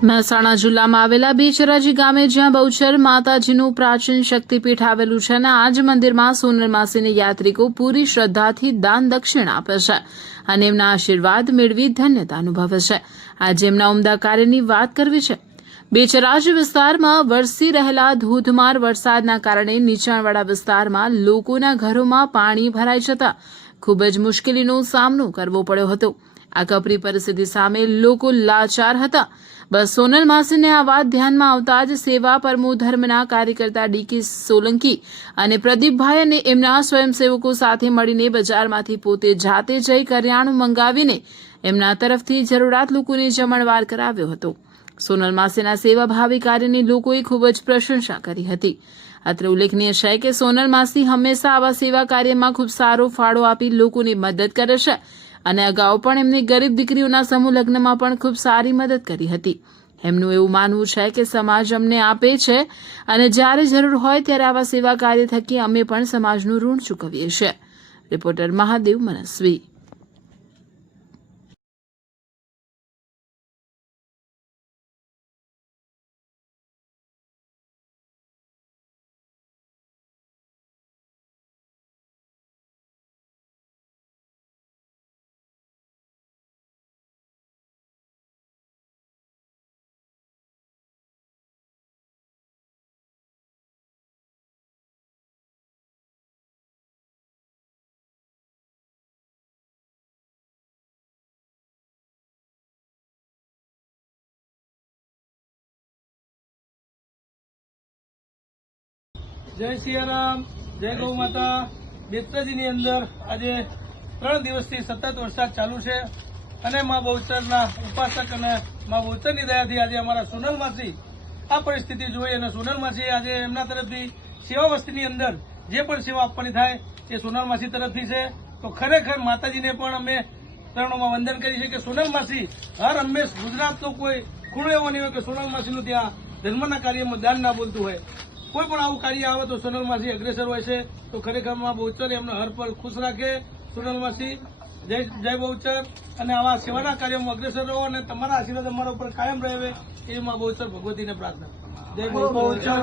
મહેસાણા જિલ્લામાં આવેલા બેચરાજી ગામે જ્યાં બહુચર માતાજીનું પ્રાચીન શક્તિપીઠ આવેલું છે અને આ જ મંદિરમાં સોનલ માસીને યાત્રિકો પૂરી શ્રદ્ધાથી દાન દક્ષિણા આપે છે અને એમના આશીર્વાદ મેળવી ધન્યતા અનુભવે છે। આજે એમના ઉમદા કાર્યની વાત કરવી છે। બેચરાજ વિસ્તારમાં વરસી રહેલા ધોધમાર વરસાદના કારણે નીચાણવાળા વિસ્તારમાં લોકોના ઘરોમાં પાણી ભરાઈ જતા ખૂબ જ મુશ્કેલીનો સામનો કરવો પડ્યો હતો। આ કપરી પરિસ્થિતિ સામે લોકો લાચાર હતા। બસ સોનલ માસીને આ વાત ધ્યાનમાં આવતા જ સેવા પરમો ધર્મના કાર્યકર્તા ડીકે સોલંકી અને પ્રદીપભાઈ અને એમના સ્વયંસેવકો સાથે મળીને બજારમાંથી પોતે જાતે જઈ કરિયાણું મંગાવીને એમના તરફથી જરૂરિયાત લોકોને જમણવાર કરાવ્યો હતો। સોનલ માસીના સેવાભાવી કાર્યની લોકોએ ખૂબ જ પ્રશંસા કરી હતી। અત્રે ઉલ્લેખનીય છે કે સોનલ માસી હંમેશા આવા સેવા કાર્યમાં ખૂબ સારો ફાળો આપી લોકોની મદદ કરે છે અને અગાઉ પણ એમની ગરીબ દીકરીઓના સમૂહ લગ્નમાં પણ ખૂબ સારી મદદ કરી હતી। એમનું એવું માનવું છે કે સમાજ અમને આપે છે અને જ્યારે જરૂર હોય ત્યારે આવા સેવા કાર્ય થકી અમે પણ સમાજનું ઋણ ચૂકવીએ છીએ। રિપોર્ટર મહાદેવ મનસ્વી। जय सियाराम, जय गौ माता। बेचराजीની અંદર આજે 3 દિવસથી સતત વરસાદ ચાલુ છે અને મા બહુચરના ઉપાસક અને મા બહુચરની દયાથી આજે અમારા સોનલ માસી આ પરિસ્થિતિ જોઈ અને સોનલ માસી આજે એમના તરફથી સેવા વસ્તીની અંદર જે પણ સેવા આપવાની થાય એ સોનલ માસી તરફથી છે। તો ખરેખર માતાજીને પણ અમે ચરણોમાં વંદન કરી છે કે સોનલ માસી હર હંમેશ ગુજરાતનો કોઈ ખૂણો એવો નહીં હોય કે સોનલ માસીનું ત્યાં ધર્મના કાર્યમાં દાન ના બોલતું હોય। કોઈ પણ આવું કાર્ય આવે તો સોનલ માસી અગ્રેસર હોય છે। તો ખરેખર માં બહુચર એમને હર પળ ખુશ રાખે। સોનલ માસી જય બહુચર અને આવા સેવાના કાર્યમાં અગ્રેસર રહો અને તમારા આશીર્વાદ અમારા ઉપર કાયમ રહે એ માં બહુચર ભગવતીને પ્રાર્થના। જય બહુચર।